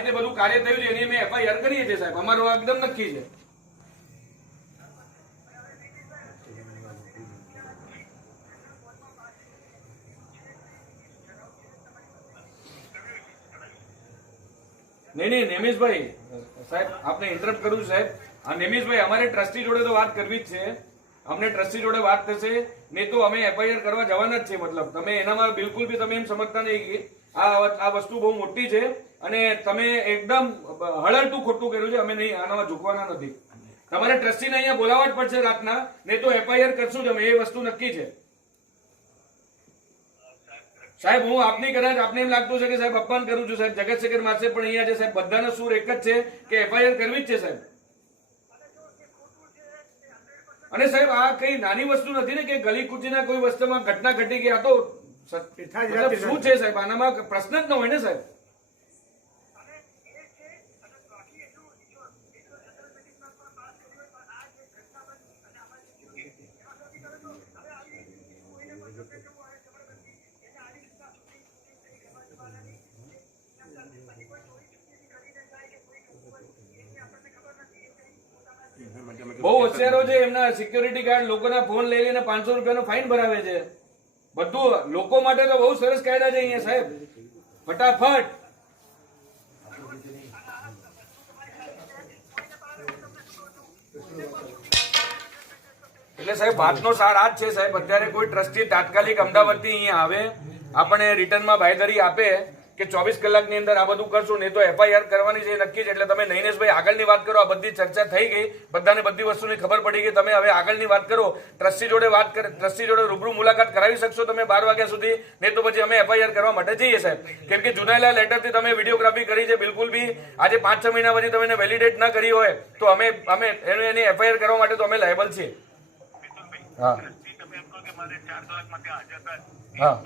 રીતે બધું કાર્ય થયું છે એની અમે એફઆઈઆર કરીએ છીએ સાહેબ, અમારું એકદમ નક્કી છે. નહીં નેમિશભાઈ સાહેબ, આપને ઇન્ટરપ્ટ કરું સાહેબ. આ નેમિશભાઈ, અમારે ટ્રસ્ટી જોડે તો વાત કરવી જ છે, અમને ટ્રસ્ટી જોડે વાત થશે, નહીં તો અમે એફઆઈઆર કરવા જવાના જ છે. મતલબ તમે એનામાં બિલકુલ બી તમે એમ સમજતા નહીં કે આ વસ્તુ બહુ મોટી છે અને તમે એકદમ હળલતું ખોટું કર્યું છે. અમે નહીં આનામાં ઝૂકવાના નથી. તમારે ટ્રસ્ટીને અહીંયા બોલાવવા જ પડશે રાતના, નહીં તો એફઆઈઆર કરશું જ અમે, એ વસ્તુ નક્કી છે સાહેબ. હું આપની કદાચ આપને એમ લાગતું છે કે સાહેબ અપમાન કરું છું સાહેબ, જગતશેખર મારશે, પણ અહીંયા છે સાહેબ બધાનો સૂર એક જ છે કે એફઆઈઆર કરવી જ છે સાહેબ. અને સાહેબ આ કઈ નાની વસ્તુ નથી ને કે ગલી કુચીના કોઈ વસ્તુમાં ઘટના ઘટી ગઈ. આ તો શું છે સાહેબ, આનામાં પ્રશ્ન જ ન હોય ને સાહેબ. બહુ હોશિયારો છે, એમના સિક્યોરિટી ગાર્ડ લોકોના ફોન લઈ લઈને 500 રૂપિયાનો ફાઇન ભરાવે છે. બધું લોકો માટે તો બહુ સરસ કાયદા છે અહીંયા સાહેબ, ફટાફટ. એટલે સાહેબ વાતનો સાર આ જ છે સાહેબ, અત્યારે કોઈ ટ્રસ્ટી તાત્કાલિક અમદાવાદથી અહીંયા આવે, આપણે રિટર્નમાં બાંયધરી આપે કે 24 કલાકની અંદર આ બધું કરશું, નહીં તો એફઆઈઆર કરવાની છે નક્કી છે. એટલે તમે નૈનેશભાઈ આગળની વાત કરો, આ બધી ચર્ચા થઈ ગઈ, બધાને બધી વસ્તુની ખબર પડી ગઈ. તમે હવે આગળની વાત કરો, ટ્રસ્ટી જોડે વાત કરે, ટ્રસ્ટી જોડે રૂબરૂ મુલાકાત કરાવી શકશો તમે 12 વાગ્યા સુધી, નહીં તો પછી અમે એફઆઈઆર કરવા માટે જઈએ સાહેબ. કેમ કે જુનાયેલા લેટરથી તમે વિડીયોગ્રાફી કરી છે, બિલકુલ બી આજે 5-6 મહિના પછી તમે વેલિડેટ ના કરી હોય તો અમે એની એફઆઈઆર કરવા માટે તો અમે લાયબલ છીએ. હા હા,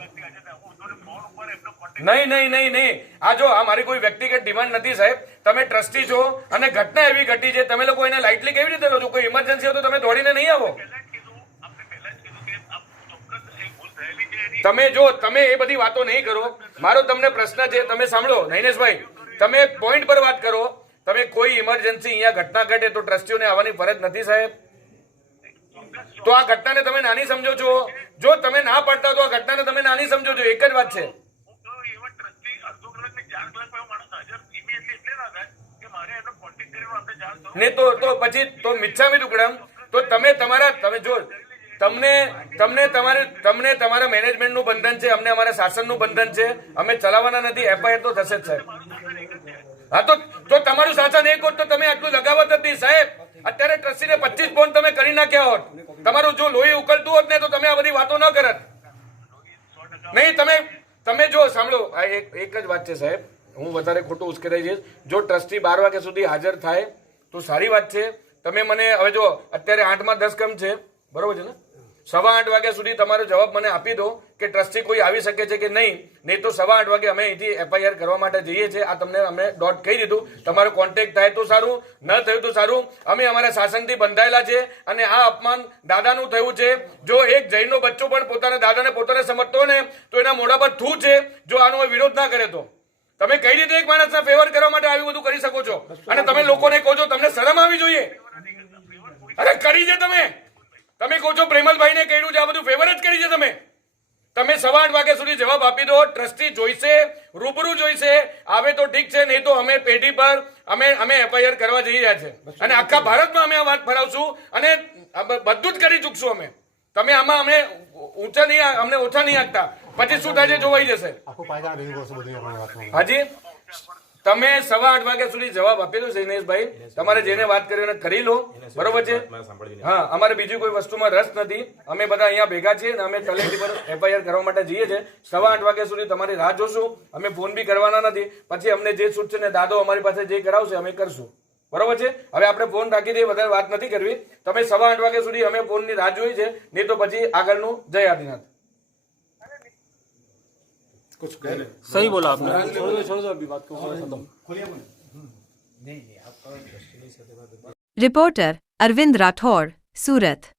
નહીં, આ જો આ મારી કોઈ વ્યક્તિગત ડિમાન્ડ નથી સાહેબ. તમે ટ્રસ્ટી છો અને ઘટના એવી ઘટી છે, તમે લોકો એને લાઇટલી કેવી રીતે લો છો? કોઈ ઇમરજન્સી હોય તો તમે દોડીને નહીં આવો. તમે એ બધી વાતો નહીં કરો. મારો તમને પ્રશ્ન છે, તમે સાંભળો નૈનેશભાઈ, તમે પોઈન્ટ પર વાત કરો. તમે કોઈ ઇમરજન્સી અહીંયા ઘટના ઘટે તો ટ્રસ્ટીઓને આવવાની ફરજ નથી સાહેબ? તો આ ઘટનાને તમે નાની સમજો છો? જો તમે ના પડતા તો આ ઘટનાને તમે નાની સમજો છો, એક જ વાત છે. ને તો પછી તો મિચ્છામી દુક્કડમ, તો તમે જો તમને તમારા મેનેજમેન્ટનું બંધન છે, અમને અમારા શાસનનું બંધન છે, અમે ચલાવવાના નથી. એફઆઈઆર તો થશે જ સાહેબ. હા તો તમારું શાસન એક હોત તો તમે આટલું લગાવત જ નહીં સાહેબ. અત્યારે ટ્રસ્ટીને 25 ફોન તમે કરી નાખ્યા હોત. તમારું જો લોહી ઉકળતું હોત ને તો તમે આ બધી વાતો ન કરત. નહીં તમે જો સાંભળો, આ એક જ વાત છે સાહેબ, હું વધારે ખોટું ઉશ્કેરાઈ જઈશ. જો ટ્રસ્ટી 12 વાગ્યા સુધી હાજર થાય તો સારી વાત છે. તમે મને હવે જો અત્યારે 8માં 10 કમ છે, બરોબર છે ને? 8:15 વાગ્યા સુધી તમારો જવાબ મને આપી દો કે ટ્રસ્ટી કોઈ આવી શકે છે કે નહીં. નહીં તો 8:15 વાગે અમે અહીંથી એફઆઈઆર કરવા માટે જઈએ છીએ. આ તમને અમે ડોટ કહી દીધું. તમારો કોન્ટેક્ટ થાય તો સારું, ન થયું તો સારું. અમે અમારા શાસનથી બંધાયેલા છે અને આ અપમાન દાદાનું થયું છે. જો એક જૈનનો બચ્ચો પણ પોતાના દાદાને પોતાને સમજતો ને તો એના મોઢા પર થૂ છે, જો આનો વિરોધ ના કરે તો. તમે કઈ રીતે એક માણસના ફેવર કરવા માટે આવી બધું કરી શકો છો? અને તમે લોકોને કહો છો તમને શરમ આવી જોઈએ? અરે કરી છે તમે કહો છો પ્રેમલભાઈને કહ્યું છે, આ બધું ફેવર જ કરી છે તમે. 8:15 વાગ્યા સુધી જવાબ આપી દો. ટ્રસ્ટી જોઈશે, રૂબરૂ જોઈશે, આવે તો ઠીક છે, નહીં તો અમે પેઢી પર અમે એફઆઈઆર કરવા જઈ રહ્યા છે અને આખા ભારતમાં અમે આ વાત ફરાવશું અને બધું જ કરી ચૂકશું અમે. તમે આમાં અમને ઓછા નહીં આપતા, પછી શું થાય છે જોવાઈ જશે. હાજી, તમે 8:15 વાગ્યા સુધી જવાબ આપેલો છે દિનેશભાઈ. તમારે જેને વાત કરી એને કરી લો, બરોબર છે? હા, અમારે બીજી કોઈ વસ્તુમાં રસ નથી. અમે બધા અહીંયા ભેગા છીએ અને અમે તલેટી પર એફઆઈઆર કરવા માટે જઈએ છીએ. 8:15 વાગ્યા સુધી તમારી રાહ જોશું. અમે ફોન બી કરવાના નથી. પછી અમને જે છૂટશે ને દાદો અમારી પાસે જે કરાવશે અમે કરશું, બરોબર છે? હવે આપણે ફોન રાખી દઈએ, વધારે વાત નથી કરવી. તમે 8:15 વાગ્યા સુધી અમે ફોનની રાહ જોઈ છે, નહીં તો પછી આગળનું જય આદિનાથ. सही बोला आपने. रिपोर्टर अरविंद राठौड़, सूरत।